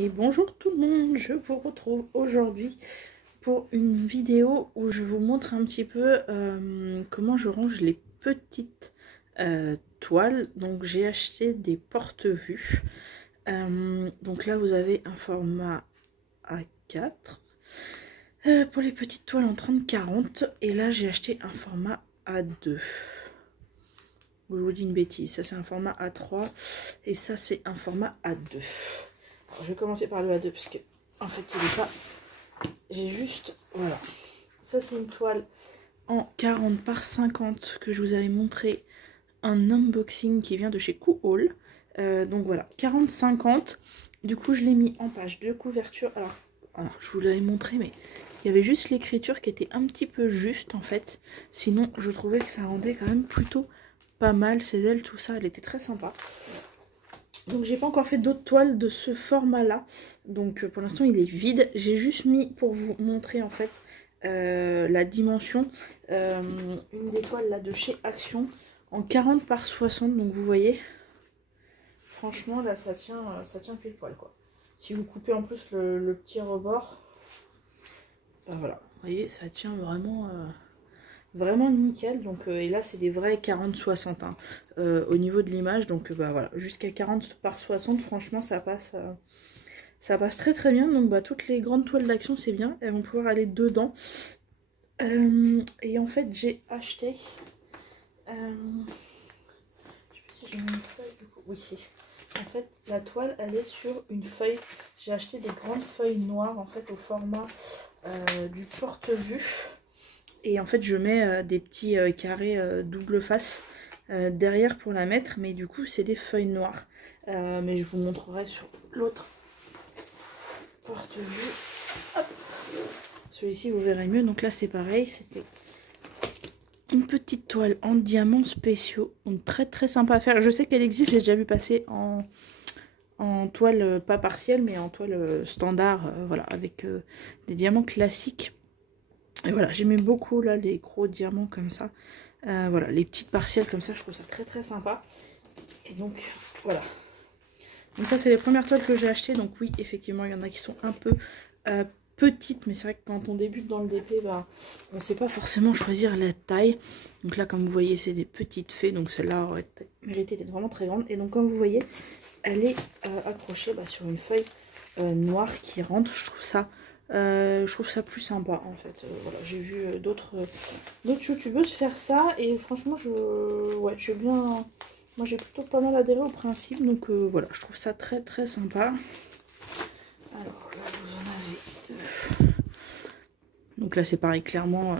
Et bonjour tout le monde, je vous retrouve aujourd'hui pour une vidéo où je vous montre un petit peu comment je range les petites toiles. Donc j'ai acheté des porte-vues. Donc là vous avez un format A4 pour les petites toiles en 30-40 et là j'ai acheté un format A2. Je vous dis une bêtise, ça c'est un format A3 et ça c'est un format A2. Alors, je vais commencer par le A2 parce que en fait il n'est pas... J'ai juste... Voilà. Ça c'est une toile en 40 par 50 que je vous avais montré un unboxing qui vient de chez Cool. Donc voilà, 40-50. Du coup je l'ai mis en page de couverture. Alors je vous l'avais montré mais il y avait juste l'écriture qui était un petit peu juste en fait. Sinon je trouvais que ça rendait quand même plutôt pas mal ses ailes, tout ça. Elle était très sympa. Donc j'ai pas encore fait d'autres toiles de ce format là, donc pour l'instant il est vide. J'ai juste mis pour vous montrer en fait la dimension, une des toiles là de chez Action en 40 par 60, donc vous voyez, franchement là ça tient pile poil quoi. Si vous coupez en plus le petit rebord, ben voilà, vous voyez ça tient vraiment... Vraiment nickel. Donc et là c'est des vrais 40-60 hein, au niveau de l'image, donc bah voilà, jusqu'à 40 par 60 franchement ça passe très très bien. Donc bah toutes les grandes toiles d'Action c'est bien, elles vont pouvoir aller dedans. Et en fait j'ai acheté je sais pas si j'ai mis une feuille du coup, oui si. En fait la toile elle est sur une feuille, j'ai acheté des grandes feuilles noires en fait au format du porte-vue. Et en fait je mets des petits carrés double face derrière pour la mettre, mais du coup c'est des feuilles noires. Mais je vous montrerai sur l'autre porte-vue. Celui-ci vous verrez mieux. Donc là c'est pareil, c'était une petite toile en diamants spéciaux. Donc très très sympa à faire. Je sais qu'elle existe, j'ai déjà vu passer en toile pas partielle mais en toile standard, voilà, avec des diamants classiques. Et voilà, j'aimais beaucoup là les gros diamants comme ça. Voilà, les petites partielles comme ça, je trouve ça très très sympa. Et donc voilà. Donc ça c'est les premières toiles que j'ai achetées. Donc oui, effectivement, il y en a qui sont un peu petites. Mais c'est vrai que quand on débute dans le DP, bah, on ne sait pas forcément choisir la taille. Donc là, comme vous voyez, c'est des petites fées. Donc celle-là aurait mérité d'être vraiment très grande. Et donc comme vous voyez, elle est accrochée sur une feuille noire qui rentre. Je trouve ça plus sympa en fait. Voilà, j'ai vu d'autres youtubeuses faire ça et franchement je bien, moi j'ai plutôt pas mal adhéré au principe, donc voilà, je trouve ça très très sympa. Alors là vous en avez deux. Donc là c'est pareil, clairement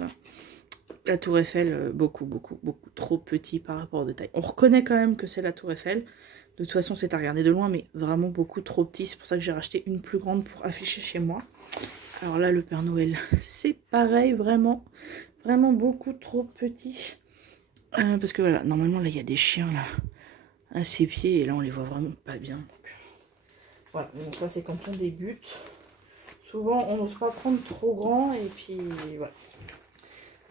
la tour Eiffel beaucoup trop petit par rapport aux détails. On reconnaît quand même que c'est la tour Eiffel. De toute façon c'est à regarder de loin mais vraiment beaucoup trop petit. C'est pour ça que j'ai racheté une plus grande pour afficher chez moi. Alors là, le Père Noël, c'est pareil, vraiment beaucoup trop petit. Parce que voilà, normalement, là, il y a des chiens, là, à ses pieds, et là, on les voit vraiment pas bien. Donc, voilà, donc ça, c'est quand on débute. Souvent, on n'ose pas prendre trop grand, et puis, voilà.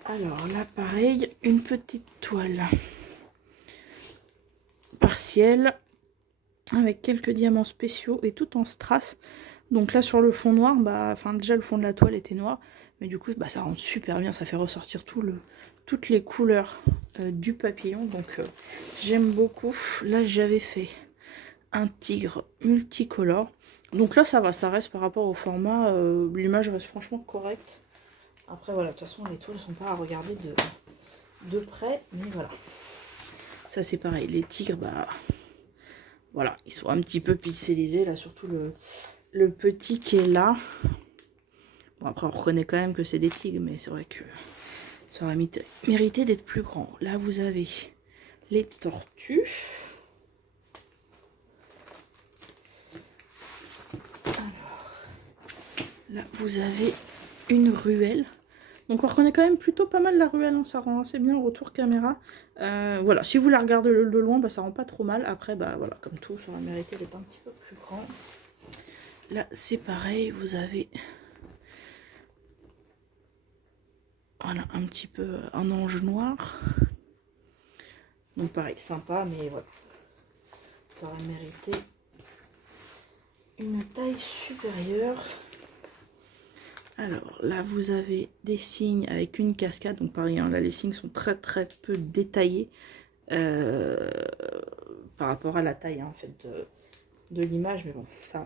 Alors là, pareil, une petite toile partielle, avec quelques diamants spéciaux, et tout en strass. Donc là sur le fond noir, déjà le fond de la toile était noir, mais du coup ça rend super bien, ça fait ressortir toutes les couleurs du papillon, donc j'aime beaucoup. Là j'avais fait un tigre multicolore, donc là ça va, ça reste par rapport au format, l'image reste franchement correcte. Après voilà, de toute façon les toiles sont pas à regarder de près, mais voilà. Ça c'est pareil, les tigres, voilà, ils sont un petit peu pixelisés, là surtout le petit qui est là. Bon, après on reconnaît quand même que c'est des tigres, mais c'est vrai que ça aurait mérité d'être plus grand. Là vous avez les tortues. Alors là vous avez une ruelle. Donc on reconnaît quand même plutôt pas mal la ruelle, hein. Ça rend assez bien au retour caméra. Voilà, si vous la regardez de loin, ça rend pas trop mal. Après voilà, comme tout, ça aurait mérité d'être un petit peu plus grand. Là c'est pareil, vous avez... Voilà, un petit peu un ange noir. Donc pareil, sympa, mais voilà. Ça aurait mérité une taille supérieure. Alors là vous avez des signes avec une cascade, donc pareil hein, là les signes sont très peu détaillés par rapport à la taille hein, en fait de l'image, mais bon ça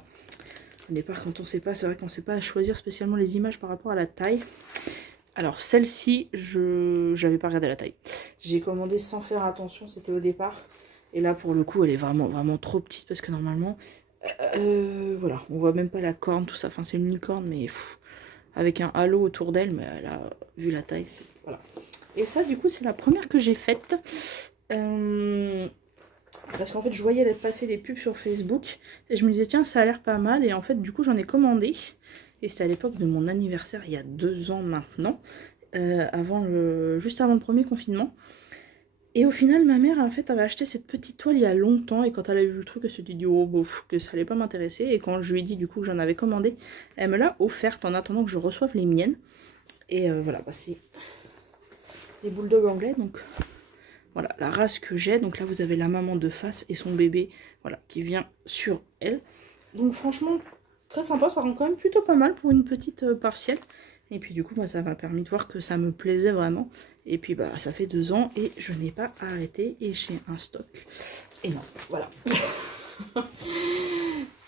au départ quand on sait pas, c'est vrai qu'on sait pas choisir spécialement les images par rapport à la taille. Alors celle-ci j'avais pas regardé la taille, j'ai commandé sans faire attention, c'était au départ, et là pour le coup elle est vraiment trop petite parce que normalement voilà on voit même pas la corne tout ça, enfin c'est une licorne mais avec un halo autour d'elle, mais là, vu la taille, c'est... Voilà. Et ça, du coup, c'est la première que j'ai faite. Parce qu'en fait, je voyais passer des pubs sur Facebook. Et je me disais, tiens, ça a l'air pas mal. Et en fait, du coup, j'en ai commandé. Et c'était à l'époque de mon anniversaire, il y a 2 ans maintenant. Juste avant le premier confinement. Et au final, ma mère, en fait, avait acheté cette petite toile il y a longtemps. Et quand elle a vu le truc, elle s'est dit, oh, bof, que ça allait pas m'intéresser. Et quand je lui ai dit, du coup, que j'en avais commandé, elle me l'a offerte en attendant que je reçoive les miennes. Et voilà, bah, c'est des bulldogs anglais. Donc, voilà, la race que j'ai. Donc là, vous avez la maman de face et son bébé, voilà, qui vient sur elle. Donc, franchement, très sympa. Ça rend quand même plutôt pas mal pour une petite partielle. Et puis du coup, moi, ça m'a permis de voir que ça me plaisait vraiment. Et puis, bah, ça fait 2 ans et je n'ai pas arrêté. Et j'ai un stock énorme. Voilà.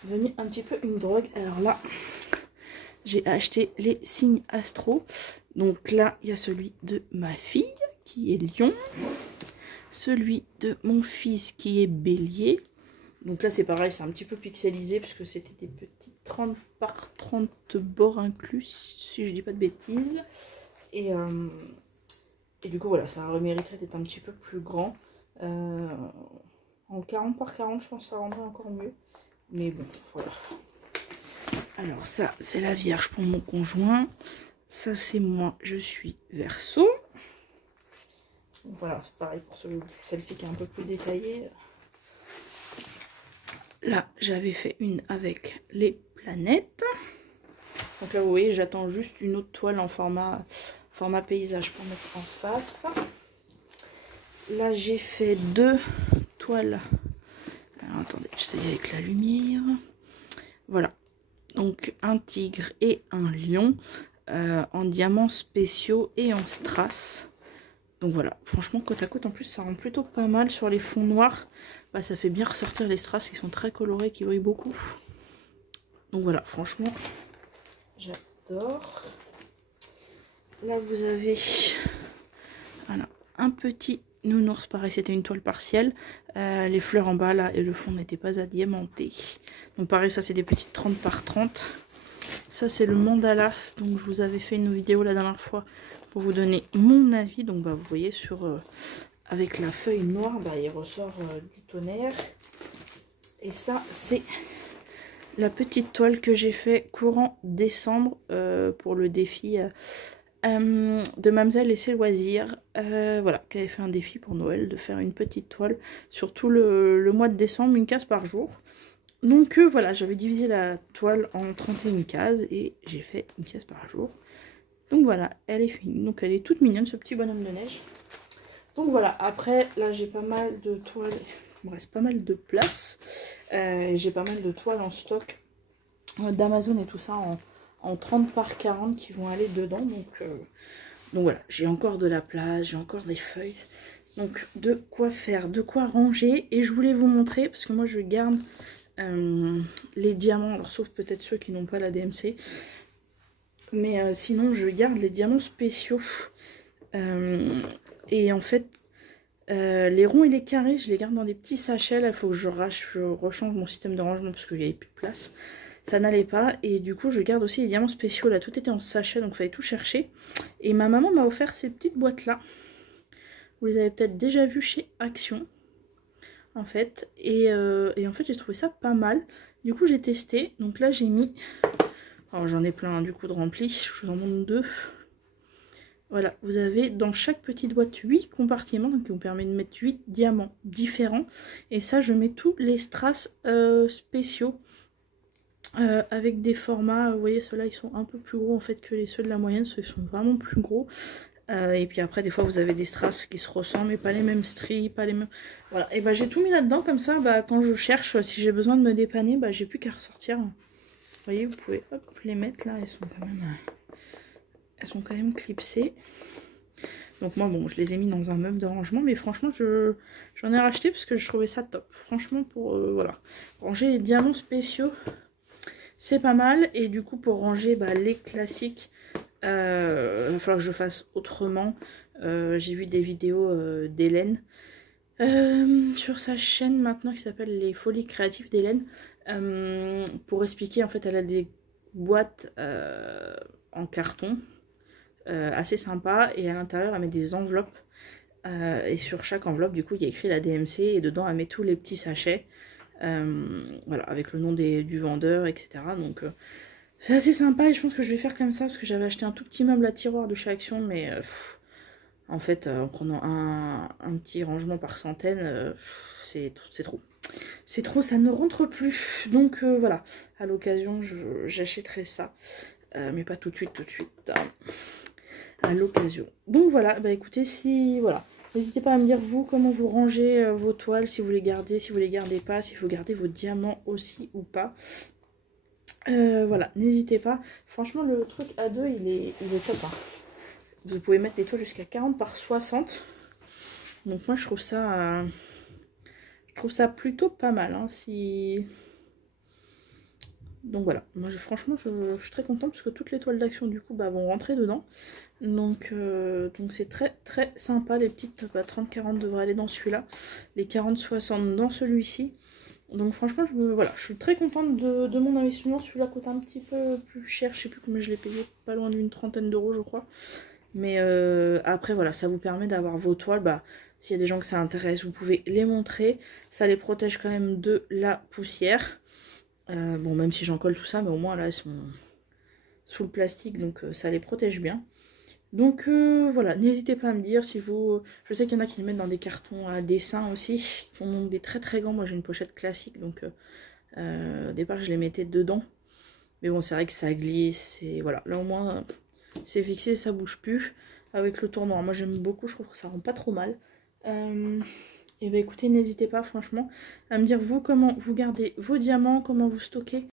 Devenu un petit peu une drogue. Alors là, j'ai acheté les signes astro. Donc là, il y a celui de ma fille, qui est lion. Celui de mon fils, qui est bélier. Donc là, c'est pareil, c'est un petit peu pixelisé, puisque c'était des petites 30 par 30 bords inclus, si je dis pas de bêtises. Et du coup, voilà, ça mériterait d'être un petit peu plus grand. En 40 par 40, je pense que ça rendrait encore mieux. Mais bon, voilà. Alors ça, c'est la Vierge pour mon conjoint. Ça, c'est moi, je suis Verseau. Donc voilà, c'est pareil pour celle-ci qui est un peu plus détaillée. Là, j'avais fait une avec les planètes. Donc là, vous voyez, j'attends juste une autre toile en format paysage pour mettre en face. Là, j'ai fait 2 toiles. Alors, attendez, j'essaie avec la lumière. Voilà. Donc, un tigre et un lion en diamants spéciaux et en strass. Donc voilà, franchement, côte à côte, en plus, ça rend plutôt pas mal sur les fonds noirs. Bah, ça fait bien ressortir les strass qui sont très colorés, qui brillent beaucoup. Donc voilà, franchement, j'adore. Là, vous avez voilà, un petit nounours. Pareil, c'était une toile partielle. Les fleurs en bas, là, et le fond n'était pas à diamanter. Donc pareil, ça, c'est des petites 30 par 30. Ça, c'est le mandala. Donc, je vous avais fait une vidéo la dernière fois pour vous donner mon avis. Donc, bah, vous voyez, avec la feuille noire, bah, il ressort du tonnerre. Et ça, c'est la petite toile que j'ai fait courant décembre pour le défi de Mademoiselle et ses loisirs. Voilà, qui avait fait un défi pour Noël de faire une petite toile sur tout le mois de décembre, une case par jour. Donc voilà, j'avais divisé la toile en 31 cases et j'ai fait une case par jour. Donc voilà, elle est finie. Donc elle est toute mignonne, ce petit bonhomme de neige. Donc voilà, après là j'ai pas mal de toiles, il me reste pas mal de place. J'ai pas mal de toiles en stock d'Amazon et tout ça en 30 par 40 qui vont aller dedans. Donc voilà, j'ai encore de la place, j'ai encore des feuilles. Donc de quoi faire, de quoi ranger. Et je voulais vous montrer, parce que moi je garde les diamants, alors sauf peut-être ceux qui n'ont pas la DMC, mais sinon je garde les diamants spéciaux et en fait les ronds et les carrés je les garde dans des petits sachets. Là il faut que je rechange mon système de rangement parce qu'il n'y avait plus de place, ça n'allait pas. Et du coup je garde aussi les diamants spéciaux. Là tout était en sachet, donc il fallait tout chercher. Et ma maman m'a offert ces petites boîtes là, vous les avez peut-être déjà vues chez Action en fait, et en fait j'ai trouvé ça pas mal. Du coup j'ai testé, donc là j'ai mis, alors j'en ai plein du coup de remplis, je vous en montre 2. Voilà, vous avez dans chaque petite boîte 8 compartiments, donc qui vous permet de mettre 8 diamants différents. Et ça je mets tous les strass spéciaux avec des formats, vous voyez ceux-là ils sont un peu plus gros en fait que ceux de la moyenne, ceux sont vraiment plus gros. Et puis après, des fois, vous avez des strass qui se ressemblent, mais pas les mêmes stries, pas les mêmes... Voilà, et bah j'ai tout mis là-dedans, comme ça, bah quand je cherche, si j'ai besoin de me dépanner, bah j'ai plus qu'à ressortir. Vous voyez, vous pouvez hop, les mettre là, elles sont quand même clipsées. Donc moi, bon, je les ai mis dans un meuble de rangement, mais franchement, j'en ai racheté parce que je trouvais ça top. Franchement, pour voilà, ranger les diamants spéciaux, c'est pas mal. Et du coup, pour ranger bah, les classiques, il va falloir que je fasse autrement. J'ai vu des vidéos d'Hélène sur sa chaîne maintenant qui s'appelle Les Folies Créatives d'Hélène. Pour expliquer, en fait, elle a des boîtes en carton. Assez sympa, et à l'intérieur elle met des enveloppes et sur chaque enveloppe du coup il y a écrit la DMC et dedans elle met tous les petits sachets voilà, avec le nom du vendeur, etc. Donc c'est assez sympa et je pense que je vais faire comme ça parce que j'avais acheté un tout petit meuble à tiroir de chez Action, mais en fait en prenant un petit rangement par centaine, c'est trop. C'est trop, ça ne rentre plus. Donc voilà, à l'occasion j'achèterai ça, mais pas tout de suite, à l'occasion. Donc voilà, bah écoutez, si voilà, n'hésitez pas à me dire vous comment vous rangez vos toiles, si vous les gardez, si vous les gardez pas, si vous gardez vos diamants aussi ou pas. Voilà, n'hésitez pas. Franchement, le truc A2 il est top. Hein. Vous pouvez mettre des toiles jusqu'à 40 par 60. Donc moi je trouve ça plutôt pas mal. Hein, si... Donc voilà, moi franchement je suis très contente parce que toutes les toiles d'action du coup bah, vont rentrer dedans. Donc c'est très sympa. Les petites bah, 30-40 devraient aller dans celui-là. Les 40-60 dans celui-ci. Donc franchement voilà, je suis très contente de mon investissement. Celui-là coûte un petit peu plus cher. Je sais plus combien je l'ai payé. Pas loin d'une trentaine d'euros je crois. Mais après voilà, ça vous permet d'avoir vos toiles. Bah, s'il y a des gens que ça intéresse, vous pouvez les montrer. Ça les protège quand même de la poussière. Bon, même si j'en colle tout ça, mais au moins là elles sont sous le plastique, donc ça les protège bien. Donc voilà, n'hésitez pas à me dire si vous... Je sais qu'il y en a qui les mettent dans des cartons à dessin aussi, qui ont des très grands. Moi j'ai une pochette classique, donc au départ je les mettais dedans. Mais bon, c'est vrai que ça glisse, et voilà. Là au moins c'est fixé, ça bouge plus. Avec le tournoir, moi j'aime beaucoup, je trouve que ça rend pas trop mal. Et bah écoutez, n'hésitez pas franchement à me dire vous comment vous gardez vos diamants, comment vous stockez